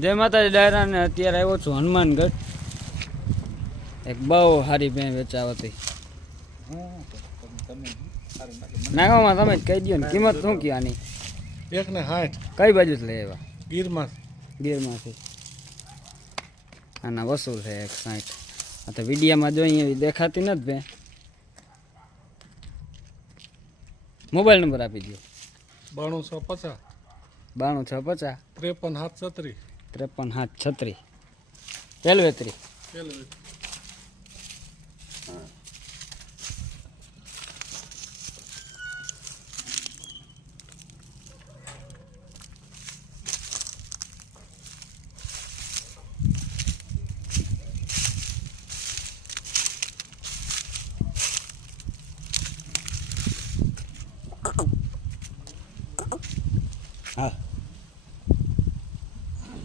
જય માતાજી ડાયરા ને અત્યારે આવ્યો છું હનુમાનગઢ. એક બહુ સારી ભેં વેચાવતી નાગામાં તમે જ કહી દો ને કિંમત શું કયો આની? 1.60. કઈ બાજુ લઈ આવ્યા? ગીરમાં. ગીરમાંથી. આના વસૂલ છે 1.60. આ તો વિડીયામાં જોઈએ એવી દેખાતી નથી ભેં. મોબાઈલ નંબર આપી દો. 9250 92 650 53 736 53 736 પહેલવેત્રી. પેલું